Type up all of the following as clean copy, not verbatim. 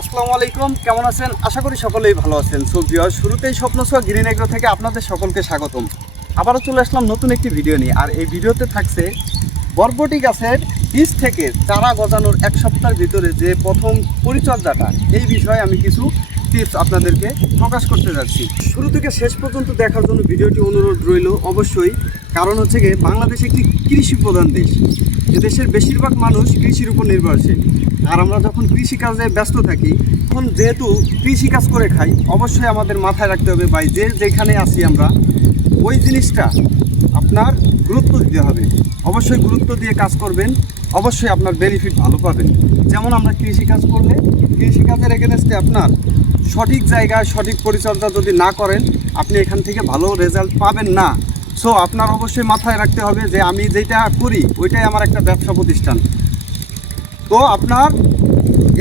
আসসালামু আলাইকুম, কেমন আছেন? আশা করি সকলেই ভালো আছেন। সো ভিউয়ার্স, শুরুতেই স্বপ্ন ছোঁয়া গ্রিন এগ্রো থেকে আপনাদের সকলকে স্বাগতম। আবারও চলে আসলাম নতুন একটি ভিডিও নিয়ে। আর এই ভিডিওতে থাকছে বরবটি গাছের বীজ থেকে চারা গজানোর এক সপ্তাহের ভিতরে যে প্রথম পরিচর্যাটা, এই বিষয়ে আমি কিছু টিপস আপনাদেরকে প্রকাশ করতে যাচ্ছি। শুরু থেকে শেষ পর্যন্ত দেখার জন্য ভিডিওটি অনুরোধ রইল অবশ্যই। কারণ হচ্ছে গিয়ে বাংলাদেশ একটি কৃষি প্রধান দেশ। এদেশের বেশিরভাগ মানুষ কৃষির উপর নির্ভরশীল। আর আমরা যখন কৃষিকাজে ব্যস্ত থাকি, তখন যেহেতু কৃষিকাজ করে খাই, অবশ্যই আমাদের মাথায় রাখতে হবে ভাই, যেখানে আছি আমরা ওই জিনিসটা আপনার গুরুত্ব দিতে হবে। অবশ্যই গুরুত্ব দিয়ে কাজ করবেন, অবশ্যই আপনার বেনিফিট ভালো পাবেন। যেমন আমরা কৃষিকাজ করলে কৃষিকাজের এগেনস্টে আপনার সঠিক জায়গায় সঠিক পরিচর্যা যদি না করেন, আপনি এখান থেকে ভালো রেজাল্ট পাবেন না। সো আপনার অবশ্যই মাথায় রাখতে হবে যে আমি যেটা করি ওইটাই আমার একটা ব্যবসা প্রতিষ্ঠান। তো আপনার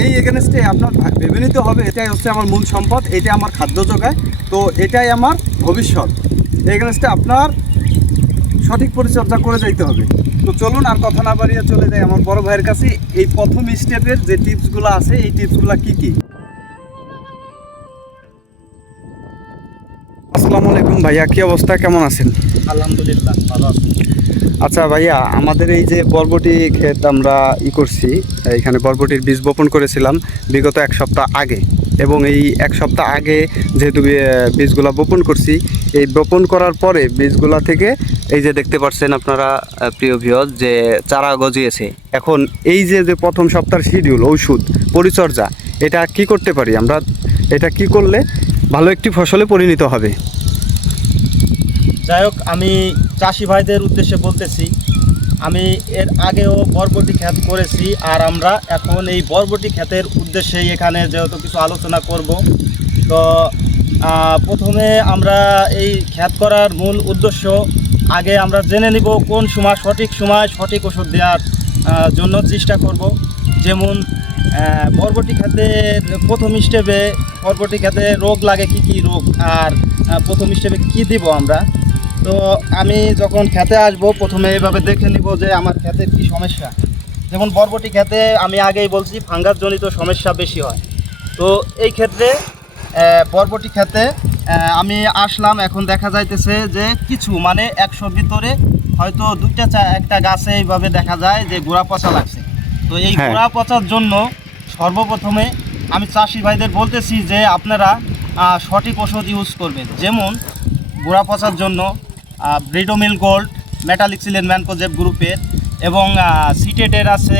এই এগেনস্টে আপনার ভেবে নিতে হবে এটাই হচ্ছে আমার মূল সম্পদ, এটাই আমার খাদ্য যোগায়, তো এটাই আমার ভবিষ্যৎ। এই এগেনস্টে আপনার সঠিক পরিচর্যা করে যাইতে হবে। তো চলুন আর কথা না বাড়িয়ে চলে যাই আমার বড় ভাইয়ের কাছে। এই প্রথম স্টেপের যে টিপসগুলো আছে, এই টিপসগুলো কী কী? আসসালামু আলাইকুম ভাইয়া, কী অবস্থা, কেমন আছেন? আলহামদুলিল্লাহ ভালো আছি। আচ্ছা ভাইয়া, আমাদের এই যে বরবটি ক্ষেত আমরা করছি, এখানে বরবটির বীজ বপন করেছিলাম বিগত এক সপ্তাহ আগে। এবং এই এক সপ্তাহ আগে যেহেতু বীজগুলা বপন করছি, এই বপন করার পরে বীজগুলা থেকে এই যে দেখতে পাচ্ছেন আপনারা প্রিয় ভিউয়ার্স, যে চারা গজিয়েছে। এখন এই যে প্রথম সপ্তাহের শিডিউল, ঔষধ, পরিচর্যা, এটা কি করতে পারি আমরা? এটা কি করলে ভালো একটি ফসলে পরিণত হবে? যাই হোক, আমি চাষি ভাইদের উদ্দেশ্যে বলতেছি, আমি এর আগেও বরবটি ক্ষেত করেছি। আর আমরা এখন এই বরবটি ক্ষেতের উদ্দেশ্যেই এখানে যেহেতু কিছু আলোচনা করব। তো প্রথমে আমরা এই ক্ষেত করার মূল উদ্দেশ্য আগে আমরা জেনে নিব কোন সময় সঠিক ওষুধ দেওয়ার জন্য চেষ্টা করব। যেমন বরবটি ক্ষেতের প্রথম স্টেপে বরবটি ক্ষেতে রোগ লাগে কি কি রোগ, আর প্রথম স্টেপে কি দিব আমরা। তো আমি যখন খেতে আসব প্রথমে এভাবে দেখে নিব যে আমার ক্ষেতের কি সমস্যা। যেমন বরবটি ক্ষেতে আমি আগেই বলছি ফাঙ্গাসজনিত সমস্যা বেশি হয়। তো এই ক্ষেত্রে বরবটি ক্ষেতে আমি আসলাম, এখন দেখা যাইতেছে যে কিছু মানে 100 ভিতরে হয়তো একটা গাছে এইভাবে দেখা যায় যে গোড়া পচা লাগছে। তো এই গোড়া পচার জন্য সর্বপ্রথমে আমি চাষি ভাইদের বলতেছি যে আপনারা সঠিক ওষুধ ইউজ করবেন। যেমন গোড়া পচার জন্য ব্রিডোমিল গোল্ড, মেটালিক্সিলের ম্যানকোজেব গ্রুপের, এবং সিটেটের আছে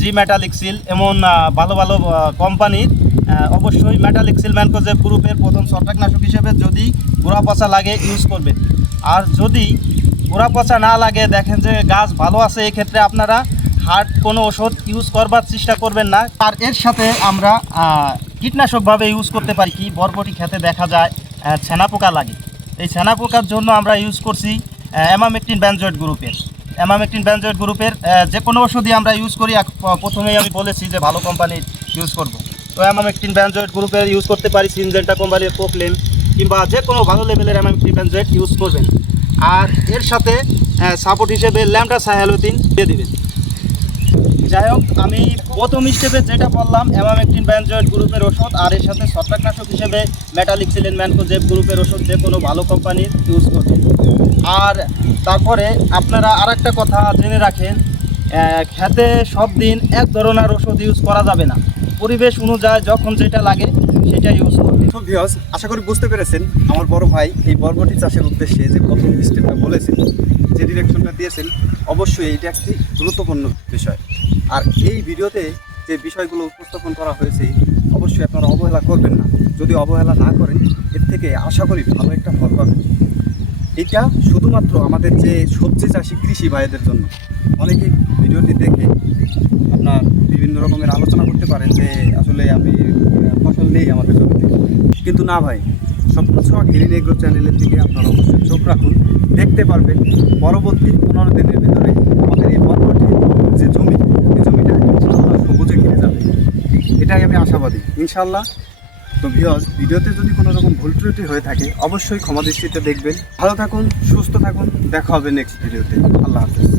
জি মেটালিক্সিল, এমন ভালো ভালো কোম্পানির অবশ্যই মেটালিক্সিল ম্যানকোজেব গ্রুপের প্রথম ছত্রাকনাশক হিসেবে যদি গোড়া পচা লাগে ইউজ করবেন। আর যদি গোড়া পচা না লাগে, দেখেন যে গাছ ভালো আছে, এই ক্ষেত্রে আপনারা হার্ড কোনো ওষুধ ইউজ করবার চেষ্টা করবেন না। আর এর সাথে আমরা কীটনাশকভাবে ইউজ করতে পারি কি, বরবটি খেতে দেখা যায় ছানা পোকা লাগে। এই ছানা পোকার জন্য আমরা ইউজ করছি অ্যামামেকটিন বেনজয়েড গ্রুপের যে কোনো ওষুধই আমরা ইউজ করি। প্রথমেই আমি বলেছি যে ভালো কোম্পানির ইউজ করব। তো অ্যামামেকটিন বেনজয়েড গ্রুপের ইউজ করতে পারি, সিনজেন্টা কোম্পানির প্রোক্লেম, কিংবা যে কোনো ভালো লেভেলের অ্যামামেকটিন বেনজয়েড ইউজ করবেন। আর এর সাথে সাপোর্ট হিসেবে ল্যামডা সাইহ্যালোথিন দিয়ে দেবেন। যাই হোক, আমি প্রথম স্টেপে যেটা বললাম অ্যামামেকটিন বেনজয়েড গ্রুপের ওষুধ, আর এর সাথে ছত্রাকনাশক হিসেবে মেটালিক্সিলেন ম্যানকোজেব গ্রুপের ওষুধ যে কোনো ভালো কোম্পানির ইউজ করবেন। আর তারপরে আপনারা আরেকটা কথা জেনে রাখেন, খেতে সব দিন এক ধরনের ওষুধ ইউজ করা যাবে না। পরিবেশ অনুযায়ী যখন যেটা লাগে সেটা ইউজ করবে। তো ভিউয়ার্স, আশা করি বুঝতে পেরেছেন আমার বড় ভাই এই বরবটি চাষের উদ্দেশ্যে যে প্রথম স্টেপটা বলেছেন, যে ডিরেকশনটা দিয়েছেন, অবশ্যই এটা একটি গুরুত্বপূর্ণ বিষয়। আর এই ভিডিওতে যে বিষয়গুলো উপস্থাপন করা হয়েছে, অবশ্যই আপনারা অবহেলা করবেন না। যদি অবহেলা না করেন, এর থেকে আশা করি ভালো একটা ফল পাবেন। এটা শুধুমাত্র আমাদের যে সবজি চাষি কৃষি ভাইদের জন্য। অনেকেই ভিডিওটি দেখে আপনার বিভিন্ন রকমের আলোচনা করতে পারেন যে আসলে আমি ফসল নেই আমাদের জমিতে, কিন্তু না ভাই, স্বপ্ন ছোঁয়া গ্রিন এগ্রো চ্যানেলের দিকে আপনারা অবশ্যই চোখ রাখুন। দেখতে পারবেন পরবর্তী 15 দিনের ভিতরে আমাদের এই বরবটি যে জমি, এই জমিটা ইনশাআল্লাহ সবুজে ঘিরে যাবে, এটাই আমি আশাবাদী ইনশাআল্লাহ। তো ভিউয়ার্স, ভিডিওতে যদি কোনো রকম ভুল ত্রুটি হয়ে থাকে অবশ্যই ক্ষমা দৃষ্টিতে দেখবেন। ভালো থাকুন, সুস্থ থাকুন, দেখা হবে নেক্সট ভিডিওতে। আল্লাহ হাফেজ।